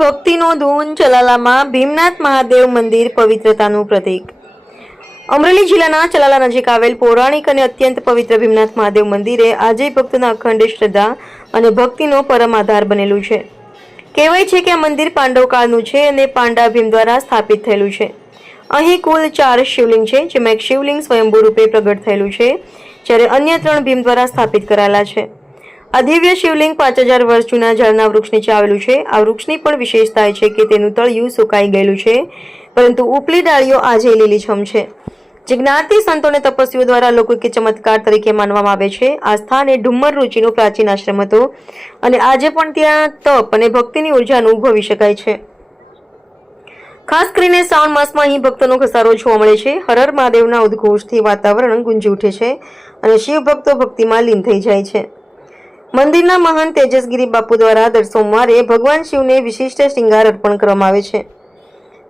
ભક્તિનો ધૂન ચલાલામાં ભીમનાથ મહાદેવ મંદિર પવિત્રતાનું પ્રતીક. અમરેલી જિલ્લાના ચલાલા નજીક આવેલ પૌરાણિક અને અત્યંત પવિત્ર ભીમનાથ મહાદેવ મંદિરે આજે ભક્તોના અખંડ શ્રદ્ધા અને ભક્તિનો પરમ આધાર બનેલું છે. કહેવાય છે કે આ મંદિર પાંડવ કાળનું છે અને પાંડા ભીમ દ્વારા સ્થાપિત થયેલું છે. અહીં કુલ ચાર શિવલિંગ છે, જેમાં એક શિવલિંગ સ્વયંભૂ રૂપે પ્રગટ થયેલું છે, જ્યારે અન્ય ત્રણ ભીમ દ્વારા સ્થાપિત કરાયેલા છે. આ શિવલિંગ પાંચ હજાર વર્ષ જૂના ઝાડના વૃક્ષ નીચે આવેલું છે. આ વૃક્ષની પણ વિશેષતા એ છે કે તેનું તળિયું સુકાઈ ગયેલું છે, પરંતુ ઉપલી ડાળીઓ આજે લીલીછમ છે. જ્ઞાતિ સંતોને તપસ્વીઓ દ્વારા લૌકિક ચમત્કાર તરીકે માનવામાં આવે છે. આ સ્થાન એ ડુમ્મર રુચિનો પ્રાચીન આશ્રમ હતો અને આજે પણ ત્યાં તપ અને ભક્તિની ઊર્જા અનુભવી શકાય છે. ખાસ કરીને શ્રાવણ માસમાં અહીં ભક્તોનો ઘસારો જોવા મળે છે. હરર મહાદેવના ઉદ્ઘોષથી વાતાવરણ ગુંજી ઉઠે છે અને શિવ ભક્તો ભક્તિમાં લીન થઈ જાય છે. મંદિરના મહાન તેજસગીરી બાપુ દ્વારા દર સોમવારે ભગવાન શિવને વિશિષ્ટ શૃંગાર અર્પણ કરવામાં આવે છે.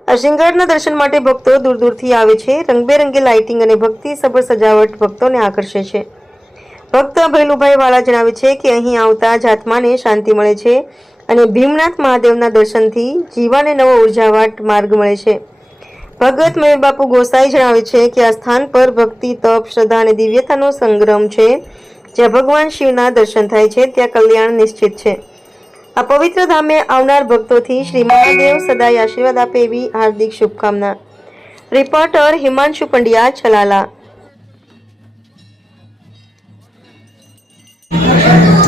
આ શૃંગારના દર્શન માટે ભક્તો દૂર દૂરથી આવે છે. રંગબેરંગી લાઇટિંગ અને ભક્તિ સભર સજાવટ ભક્તોને આકર્ષે છે. ભક્ત ભૈલુભાઈ વાળા જણાવે છે કે અહીં આવતા જ આત્માને શાંતિ મળે છે અને ભીમનાથ મહાદેવના દર્શનથી જીવાને નવો ઉર્જાવાટ માર્ગ મળે છે. ભગત મહેબાપુ બાપુ ગોસાઈ જણાવે છે કે આ સ્થાન પર ભક્તિ, તપ, શ્રદ્ધા અને દિવ્યતાનો સંગ્રમ છે. જ્યાં ભગવાન શિવના દર્શન થાય છે, ત્યાં કલ્યાણ નિશ્ચિત છે. આ પવિત્ર ધામે આવનાર ભક્તોથી શ્રી મહાદેવ સદાય આશીર્વાદ આપે એવી હાર્દિક શુભકામના. રિપોર્ટર હિમાંશુ પંડ્યા, છલાલા.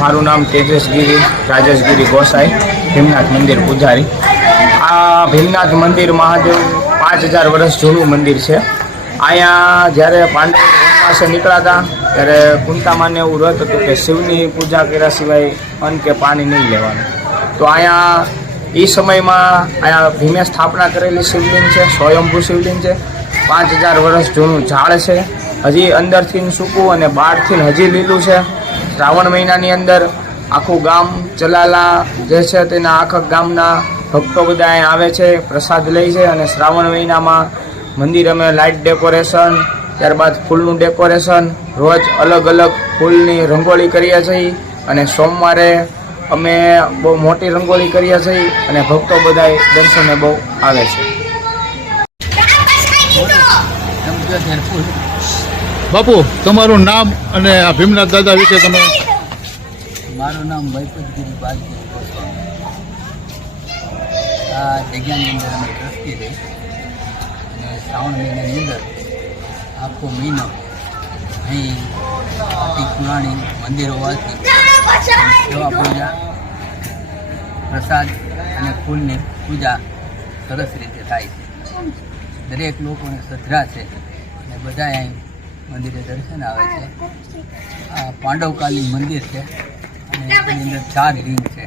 મારું નામ તેજસગીરી, રાજસગીરી ગોસાઈ, ભીમનાથ મંદિર પૂજારી. આ ભીમનાથ મંદિર મહાદેવ પાંચ હજાર વર્ષ જૂનું મંદિર છે. અહીંયા જ્યારે પાંડવ પાસે નીકળ્યા હતા ત્યારે કુંતામાને એવું વ્રત હતું કે શિવની પૂજા કર્યા સિવાય અન્ન કે પાણી નહીં લેવાનું. તો અહીંયા એ સમયમાં અહીંયા ભીમે સ્થાપના કરેલી શિવલિંગ છે, સ્વયંભૂ શિવલિંગ છે. પાંચ હજાર વર્ષ જૂનું ઝાડ છે. હજી અંદરથી સૂકું અને બહારથી હજી લીલું છે. શ્રાવણ મહિનાની અંદર આખું ગામ ચલાલા જે છે તેના આખા ગામના ભક્તો બધા અહીં આવે છે, પ્રસાદ લે છે અને શ્રાવણ મહિનામાં મંદિર અમે લાઇટ ડેકોરેશન ત્યારબાદ ફૂલનું ડેકોરેશન રોજ અલગ અલગ ફૂલની રંગોળી કરીએ છીએ અને સોમવારે અમે બહુ મોટી રંગોળી કરીએ છીએ અને ભક્તો બધા દર્શને બહુ આવે છે. બાપુ તમારું નામ અને આ ભીમનાથ દાદા વિશે તમે મારું નામ વૈપતગીરી બાલગીરી ગોસ્વામી. આ જગ્યાની અંદર અમે ટ્રસ્ટી રહી. અને શ્રાવણ મહિનાની અંદર આખો મહિનો અહીં અતિ પુરાણી મંદિર હોવાથી સેવા પૂજા, પ્રસાદ અને ફૂલની પૂજા સરસ રીતે થાય છે. દરેક લોકોને શ્રદ્ધા છે અને બધા અહીં મંદિરે દર્શન આવે છે. આ પાંડવકાલીન મંદિર છે અને એની અંદર ચાર લિંગ છે.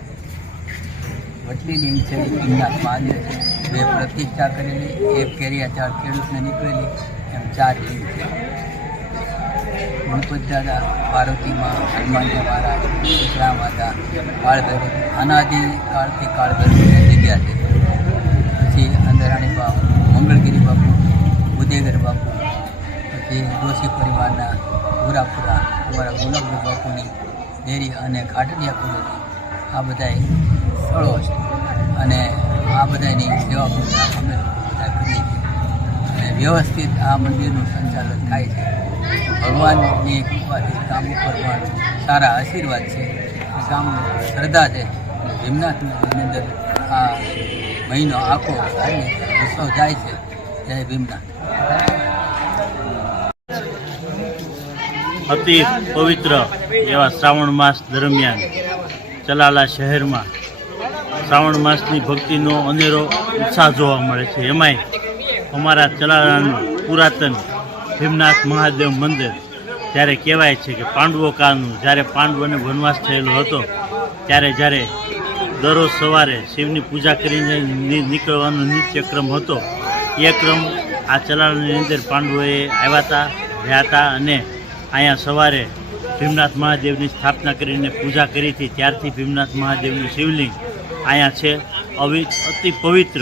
વટલી લિંગ છે ભીમનાથ મહાદેવ છે. બે પ્રતિષ્ઠા કરેલી, એક કેરિયા ચાર ખેડૂતને નીકળેલી એમ ચાર ટીમ છે. ગણપત દાદા પાર્વતીમાં હનુમાનજી મહારાજ શીતળા માતા કાળભૈરવ અનાદિ કાળથી કાળભૈરવની જગ્યા છે. પછી અંદરાણી બાપુ, મંગળગીરી બાપુ, ઉદયગર બાપુ, પછી જોશી પરિવારના ગુરાપુરા અમારા ગુલાબભાઈ બાપુની ડેરી અને ખાટડિયા કોલોની આ બધાએ સ્થળો છે. અને આ બધાની સેવા પૂજા અમે બધા કરીએ છીએ. વ્યવસ્થિત આ મંદિરનું સંચાલન થાય છે. ભગવાનની કૃપાથી ગામ ઉપર સારા આશીર્વાદ છે. ગામ શ્રદ્ધા છે. ભીમનાથ અંદર આ મહિનો આખો ઉત્સવ જાય છે. જય ભીમનાથ. અતિ પવિત્ર એવા શ્રાવણ માસ દરમિયાન ચલાલા શહેરમાં શ્રાવણ માસની ભક્તિનો અનેરો ઉત્સાહ જોવા મળે છે. એમાંય અમારા ચલાલાનું પુરાતન ભીમનાથ મહાદેવ મંદિર. ત્યારે કહેવાય છે કે પાંડવો કાળનું, જ્યારે પાંડવોને વનવાસ થયેલો હતો, ત્યારે જ્યારે દરરોજ સવારે શિવની પૂજા કરીને નીકળવાનો નિત્યક્રમ હતો, એ ક્રમ આ ચલાવવાની અંદર પાંડવોએ આવ્યા હતા, રહ્યા હતા અને અહીંયા સવારે ભીમનાથ મહાદેવની સ્થાપના કરીને પૂજા કરી હતી. ત્યારથી ભીમનાથ મહાદેવનું શિવલિંગ અહીંયા છે, અવિ, અતિ પવિત્ર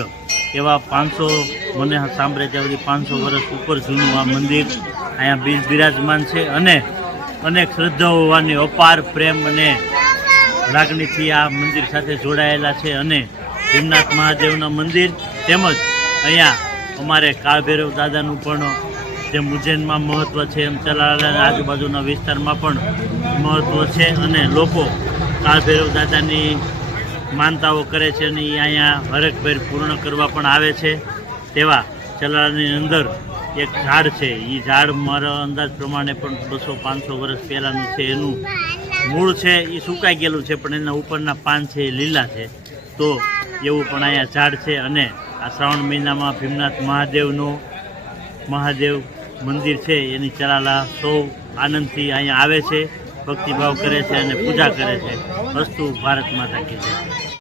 એવા પાંચસો મને સાંભળે ત્યાં બધી પાંચસો વર્ષ ઉપર જૂનું આ મંદિર અહીંયા બીજ બિરાજમાન છે અને અનેક શ્રદ્ધાઓ હોવાની અપાર પ્રેમ અને લાગણીથી આ મંદિર સાથે જોડાયેલા છે અને ભીમનાથ મહાદેવના મંદિર તેમજ અહીંયા અમારે કાળભૈરવ દાદાનું પણ જેમ ઉજ્જૈનમાં મહત્ત્વ છે એમ ચલાલાના આજુબાજુના વિસ્તારમાં પણ મહત્ત્વ છે અને લોકો કાળભૈરવ દાદાની માનતાઓ કરે છે અને અહીંયા હરકભેર પૂર્ણ કરવા પણ આવે છે. તેવા ચલાલાની અંદર એક ઝાડ છે. એ ઝાડ મારા અંદાજ પ્રમાણે પણ બસો, પાંચસો વર્ષ પહેલાંનું છે એનું. મૂળ છે એ સુકાઈ ગયેલું છે, પણ એના ઉપરના પાન છે એ લીલા છે. તો એવું પણ અહીંયા ઝાડ છે અને આ શ્રાવણ મહિનામાં ભીમનાથ મહાદેવનું મહાદેવ મંદિર છે, એની ચલાલા સૌ આનંદથી અહીંયા આવે છે, ભક્તિભાવ કરે છે અને પૂજા કરે છે. વસ્તુ ભારત માતા કી જય.